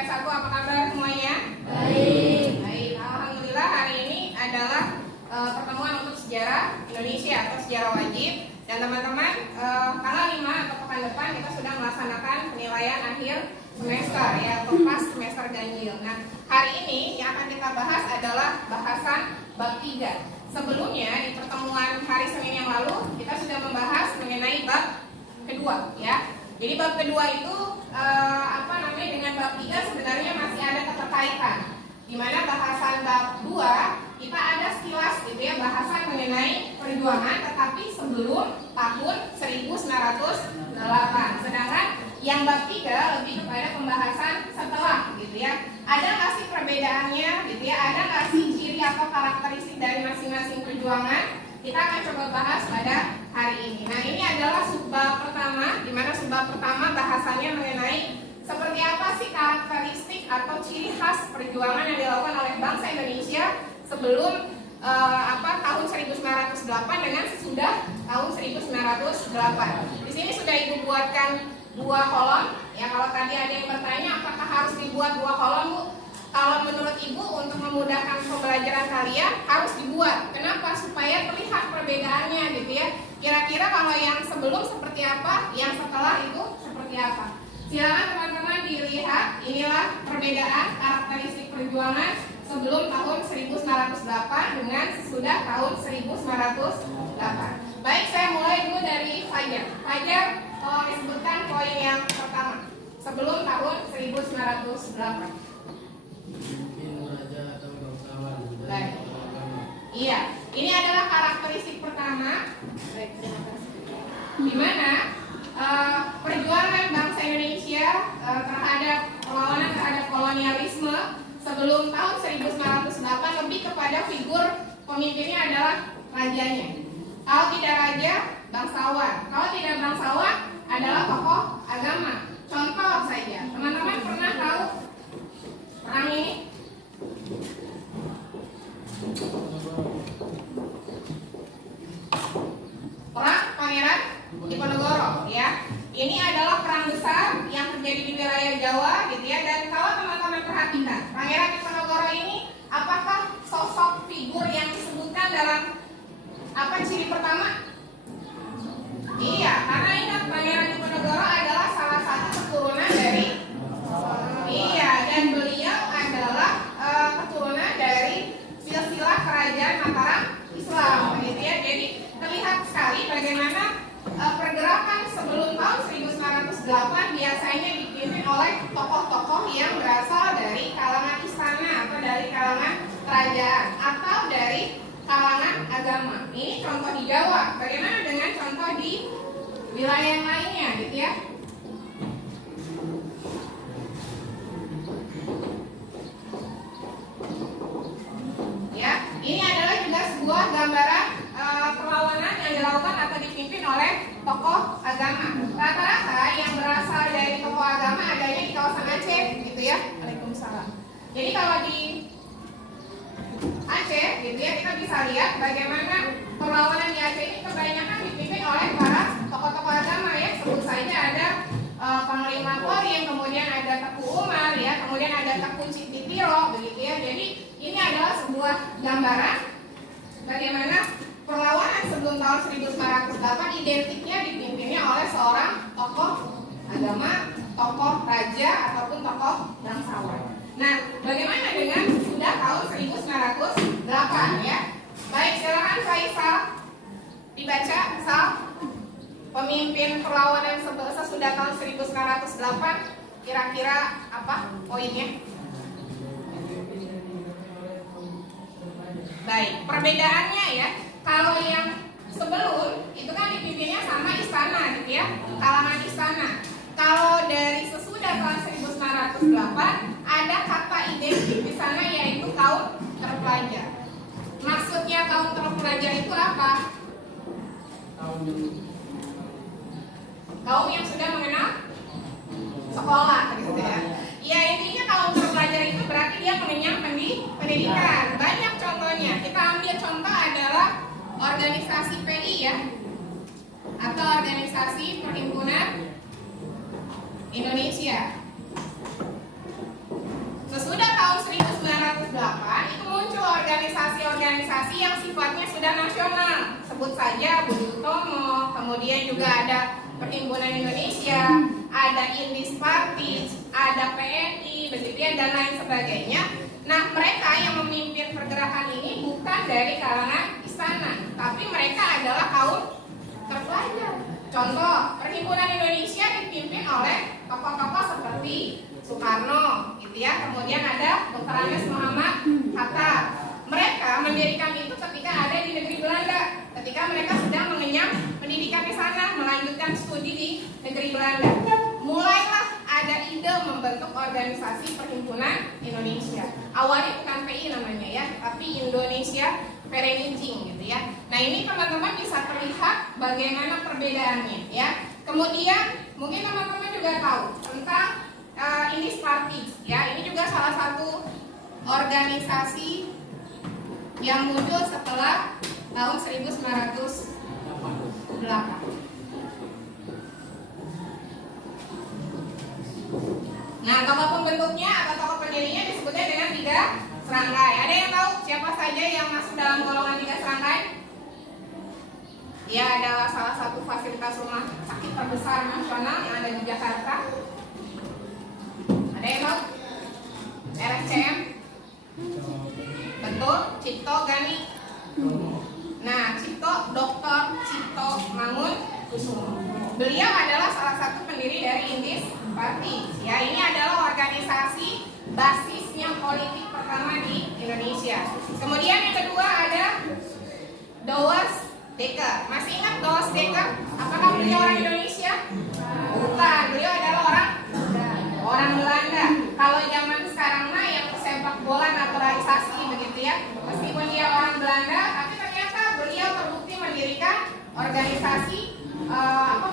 PS1, apa kabar semuanya? Baik. Baik, alhamdulillah hari ini adalah pertemuan untuk sejarah Indonesia atau sejarah wajib. Dan teman-teman, tanggal 5 atau pekan depan kita sudah melaksanakan penilaian akhir semester ya, atau pas semester ganjil. Nah, hari ini yang akan kita bahas adalah bahasan bab 3. Sebelumnya di pertemuan hari Senin yang lalu kita sudah membahas mengenai bab kedua ya. Jadi bab kedua itu dengan bab 3 sebenarnya masih ada keterkaitan. Di mana bahasan bab 2 kita ada sekilas gitu ya, bahasan mengenai perjuangan tetapi sebelum tahun 1908. Sedangkan yang bab 3 lebih kepada pembahasan setelah gitu ya. Ada nggak sih perbedaannya gitu ya? Ada nggak sih ciri atau karakteristik dari masing-masing perjuangan? Kita akan coba bahas pada hari ini. Nah, ini adalah subbab pertama, di mana subbab pertama bahasannya mengenai seperti apa sih karakteristik atau ciri khas perjuangan yang dilakukan oleh bangsa Indonesia sebelum tahun 1908 dengan sesudah tahun 1908. Di sini sudah Ibu buatkan 2 kolom. Ya, kalau tadi ada yang bertanya apakah harus dibuat 2 kolom, Bu? Kalau menurut Ibu untuk memudahkan pembelajaran kalian harus dibuat. Kenapa? Supaya terlihat perbedaannya gitu ya. Kira-kira kalau yang sebelum seperti apa, yang setelah itu seperti apa. Silakan teman-teman dilihat, inilah perbedaan karakteristik perjuangan sebelum tahun 1908 dengan sesudah tahun 1908. Baik, saya mulai dulu dari Fajar. Fajar, disebutkan poin yang pertama sebelum tahun 1908. Baik. Iya, ini adalah karakteristik pertama. Baik, di mana perjuangan bangsa Indonesia terhadap perlawanan terhadap kolonialisme sebelum tahun 1908 lebih kepada figur pemimpinnya adalah rajanya. Kalau tidak raja, bangsawan. Kalau tidak bangsawan, adalah tokoh agama. Contoh saja, teman-teman pernah tahu perang ini? Perang Pangeran Diponegoro ya. Ini adalah perang besar yang terjadi di wilayah Jawa gitu ya. Dan kalau teman-teman perhatikan, Pangeran Diponegoro ini apakah sosok figur yang disebutkan dalam ciri pertama? Iya, karena ingat Pangeran Diponegoro adalah salah satu keturunan dari dan beliau adalah keturunan dari silsilah kerajaan Mataram Islam gitu ya. Jadi terlihat sekali bagaimana pergerakan sebelum tahun 1908 biasanya dipimpin oleh tokoh-tokoh yang berasal dari kalangan istana atau dari kalangan kerajaan atau dari kalangan agama. Ini contoh di Jawa. Bagaimana dengan contoh di wilayah yang lainnya gitu ya? Ya, ini adalah juga sebuah gambaran perlawanan yang dilakukan atau dipimpin oleh tokoh agama. Rata-rata yang berasal dari tokoh agama adanya di kawasan Aceh, gitu ya. Waalaikumsalam. Jadi kalau di Aceh, gitu ya, kita bisa lihat bagaimana perlawanan di Aceh ini kebanyakan dipimpin oleh para tokoh-tokoh agama ya. Sebut saja ada Panglima Polri, kemudian ada Teku Umar, ya, kemudian ada Teku Cititiro, begitu ya. Jadi ini adalah sebuah gambaran bagaimana perlawanan sebelum tahun 1908 identiknya dipimpinnya oleh seorang tokoh agama, tokoh raja ataupun tokoh bangsawan. Nah, bagaimana dengan sudah tahun 1908 ya? Baik, silakan Faisal dibaca Sal pemimpin perlawanan sesudah tahun 1908 kira-kira apa poinnya? Baik, perbedaannya ya, kalau yang sebelum itu kan dipimpinnya sama istana gitu ya, kalangan istana. Kalau dari sesudah tahun 1908 ada kata identik di sana yaitu kaum terpelajar. Maksudnya kaum terpelajar itu apa? Kaum yang sudah mengenal sekolah gitu ya. Ya, intinya kaum terpelajar itu berarti dia mengenyam pendidikan. Banyak contohnya. Kita ambil contoh adalah organisasi PI ya, atau organisasi Perhimpunan Indonesia. organisasi yang sifatnya sudah nasional. Sebut saja Budi Utomo, kemudian juga ada Perhimpunan Indonesia, ada Indis Partis, ada PNI, begitu ya, dan lain sebagainya. Nah, mereka yang memimpin pergerakan ini bukan dari kalangan istana, tapi mereka adalah kaum terpelajar. Contoh, Perhimpunan Indonesia dipimpin oleh tokoh-tokoh seperti Soekarno, gitu ya. Kemudian ada Dr. Anes Muhammad Hatta. Mereka mendirikan itu ketika ada di negeri Belanda, ketika mereka sedang mengenyam pendidikan di sana, melanjutkan studi di negeri Belanda. Mulailah ada ide membentuk organisasi Perhimpunan Indonesia. Awalnya bukan PI namanya ya, tapi Indonesia Vereniging, gitu ya. Nah, ini teman-teman bisa terlihat bagaimana perbedaannya ya. Kemudian mungkin teman-teman juga tahu tentang Indis Partis ya. Ini juga salah satu organisasi yang muncul setelah tahun 1908. Nah, tokoh pembentuknya atau tokoh pendirinya disebutnya dengan 3 serangkai. Ada yang tahu siapa saja yang masuk dalam golongan 3 serangkai? Dia adalah salah satu fasilitas rumah sakit terbesar nasional yang ada di Jakarta. Ada yang tahu? RSCM? Betul, Cipto Gani. Nah, Cipto, Dr. Cipto Mangunkusumo. Beliau adalah salah satu pendiri dari Indis Partis. Ya, ini adalah organisasi basisnya politik pertama di Indonesia. Kemudian yang kedua ada Douwe Dekker. Masih ingat Douwe Dekker? Apakah beliau orang Indonesia? Bukan, beliau adalah orang Belanda. Kalau zaman sekarang mah yang sepak bola naturalisasi begitu ya. Meskipun dia orang Belanda, tapi ternyata beliau terbukti mendirikan organisasi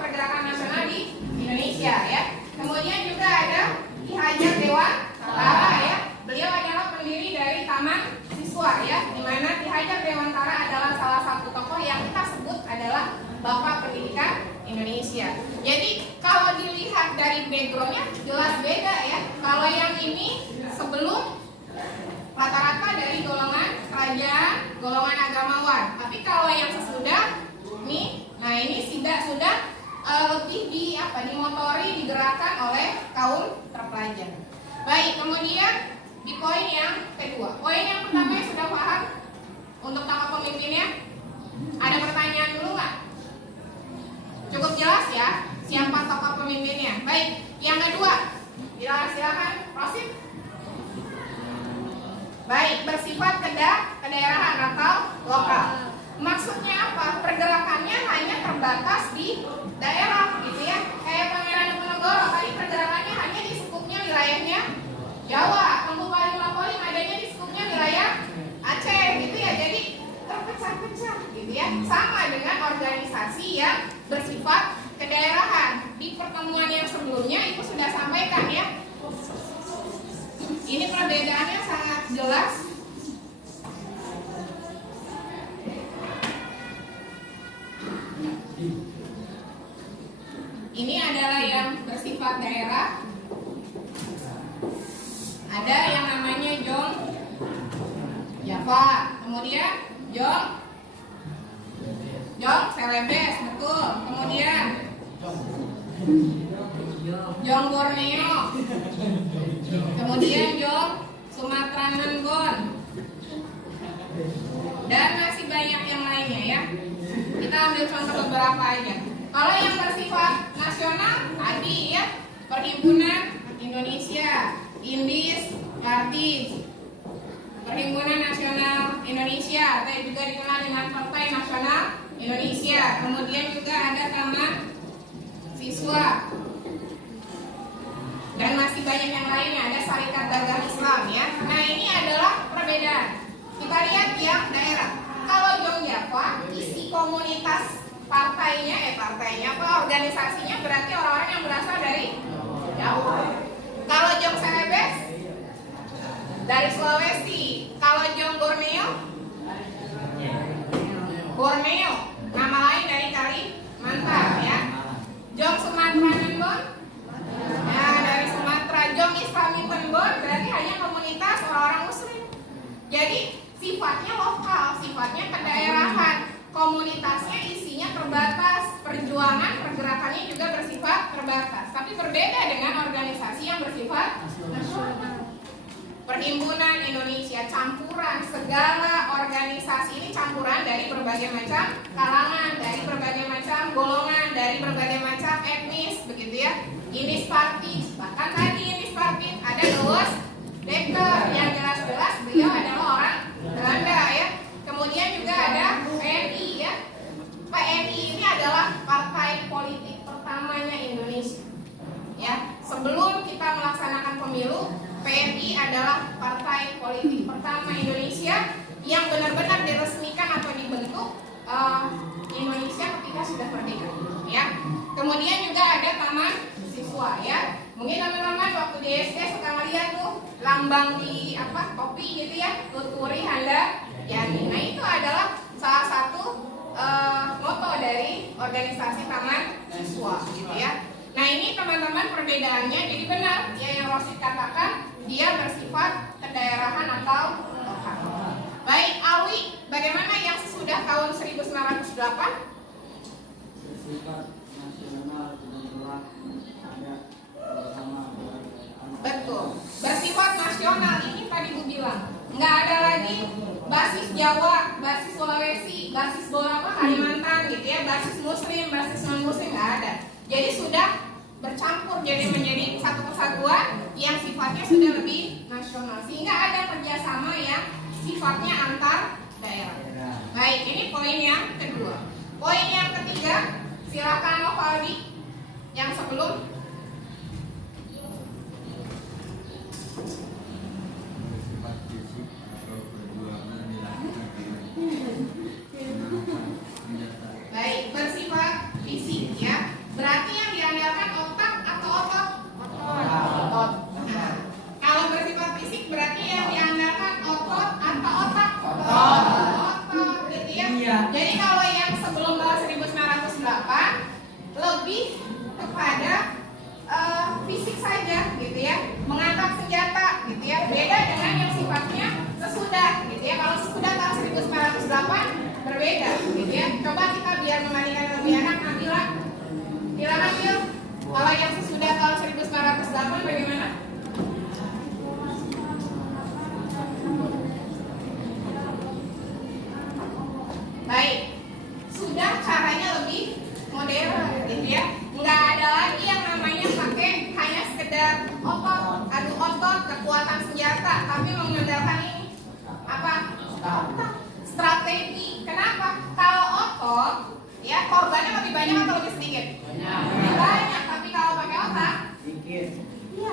pergerakan nasional di Indonesia ya. Kemudian juga ada Ki Hajar Dewantara ya. Beliau adalah pendiri dari Taman Siswa ya, di mana Ki Hajar Dewantara adalah salah satu tokoh yang kita sebut adalah Bapak Pendidikan Indonesia. Jadi kalau dilihat dari backgroundnya jelas beda ya. Kalau yang ini sebelum rata-rata dari golongan kerajaan, golongan agamawan. Tapi kalau yang sesudah nih, nah ini sudah lebih dimotori, digerakkan oleh kaum terpelajar. Baik, kemudian di poin yang kedua. Poin yang pertama sudah paham untuk tokoh pemimpinnya? Ada pertanyaan dulu nggak? Cukup jelas ya siapa tokoh pemimpinnya. Baik, yang kedua, silakan proceed. Baik, bersifat kedaerahan atau lokal. Maksudnya apa? Pergerakannya hanya terbatas di daerah gitu ya. Kayak Pangeran Diponegoro tadi pergerakannya hanya di skupnya wilayahnya Jawa. Empu Paling Lapoling adanya di skupnya wilayah Aceh gitu ya. Jadi terpecah-pecah gitu ya. Sama dengan organisasi yang bersifat kedaerahan. Di pertemuan yang sebelumnya itu sudah sampaikan ya. Ini perbedaannya sangat jelas. Ini adalah yang bersifat daerah. Ada yang namanya Jong Java, kemudian Jong Celebes, betul. Kemudian Jong Borneo, kemudian Jong Sumatera Nanggon, dan masih banyak yang lainnya ya. Kita ambil contoh beberapa aja. Kalau yang bersifat nasional tadi ya, Perhimpunan Indonesia, Indis Partis, Perhimpunan Nasional Indonesia atau juga dikenal dengan Partai Nasional Indonesia. Kemudian juga ada Taman Siswa dan masih banyak yang lainnya. Ada Syarikat Dagang Islam ya. Nah, ini adalah perbedaan. Kita lihat yang daerah. Kalau Jong Java, isi komunitas partainya organisasinya berarti orang-orang yang berasal dari Jawa. Kalau Jong Celebes dari Sulawesi. Kalau Jong Borneo, nama lain dari Kalimantan ya. Jong Sumatera Nanggon, ya dari Sumatera. Jong Islami Tembon berarti hanya komunitas orang-orang Muslim. Jadi sifatnya lokal sifatnya juga bersifat terbatas, tapi berbeda dengan organisasi yang bersifat nasional. Perhimpunan Indonesia campuran, segala organisasi ini campuran dari berbagai macam kalangan, dari berbagai macam golongan, dari berbagai macam etnis, begitu ya. Ini partis, bahkan tadi ini partis ada Louis Dekker yang jelas-jelas beliau adalah orang Belanda ya. Kemudian juga ada PNI ya. PNI ini adalah partai politik pertamanya Indonesia. Ya, sebelum kita melaksanakan pemilu, PNI adalah partai politik pertama Indonesia yang benar-benar diresmikan atau dibentuk Indonesia ketika sudah merdeka. Ya, kemudian juga ada Taman Siswa ya. Mungkin teman-teman waktu di SD suka ngeliat tuh lambang di topi gitu ya, Tuturi Handa Yani. Nah itu adalah salah satu moto dari organisasi Taman Siswa gitu ya. Nah ini teman-teman perbedaannya, jadi benar ya yang Rosid katakan, dia bersifat kedaerahan atau lokal. Baik, Alwi, bagaimana yang sesudah tahun 1908? Bersifat nasional, kebetulan ada bersama. Betul, bersifat nasional, ini tadi Bu bilang nggak ada lagi basis Jawa, basis Sulawesi, basis Kalimantan gitu ya, basis Muslim, basis non Muslim, nggak ada. Jadi sudah bercampur jadi menjadi satu kesatuan yang sifatnya sudah lebih nasional, sehingga ada kerjasama yang sifatnya antar daerah. Baik, ini poin yang kedua. Poin yang ketiga, silakan Novaldi yang sebelum. Baik, bersifat fisik ya. Berarti yang diandalkan otak atau otot? Otot. Nah, kalau bersifat fisik berarti yang diandalkan otot atau otak? Otot, gitu ya. Jadi kalau yang sebelum tahun 1908 lebih kepada fisik saja, gitu ya, mengangkat senjata, gitu ya. Beda dengan yang sifatnya sesudah, gitu ya. Kalau sesudah tahun 1908 berbeda, gitu ya. Coba kita biar membandingkan lebih enak, Nabila. Silakan Bil. Kalau yang sesudah tahun 1908 bagaimana? Baik, sudah caranya lebih modern, gitu ya. Nggak ada lagi yang namanya pakai hanya sekedar otot, adu otot, kekuatan senjata, tapi mengandalkan ini apa? Strategi. Kenapa? Kalau otot, ya korbannya lebih banyak atau lebih sedikit? Lebih banyak, tapi kalau pakai otak sedikit. Iya,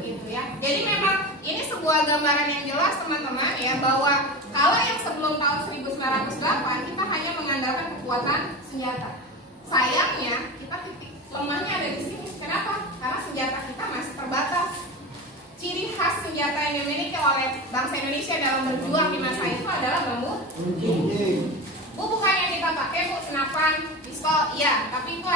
gitu ya. Jadi memang ini sebuah gambaran yang jelas teman-teman ya, bahwa kalau yang sebelum tahun 1908 kita hanya mengandalkan kekuatan senjata. Sayangnya kita titik lemahnya ada di sini. Kenapa? Karena senjata kita masih terbatas. Ciri khas senjata yang dimiliki oleh bangsa Indonesia dalam berjuang di masa itu adalah bambu. Bu, bukan yang kita pakai Bu, senapan, pistol, iya, tapi itu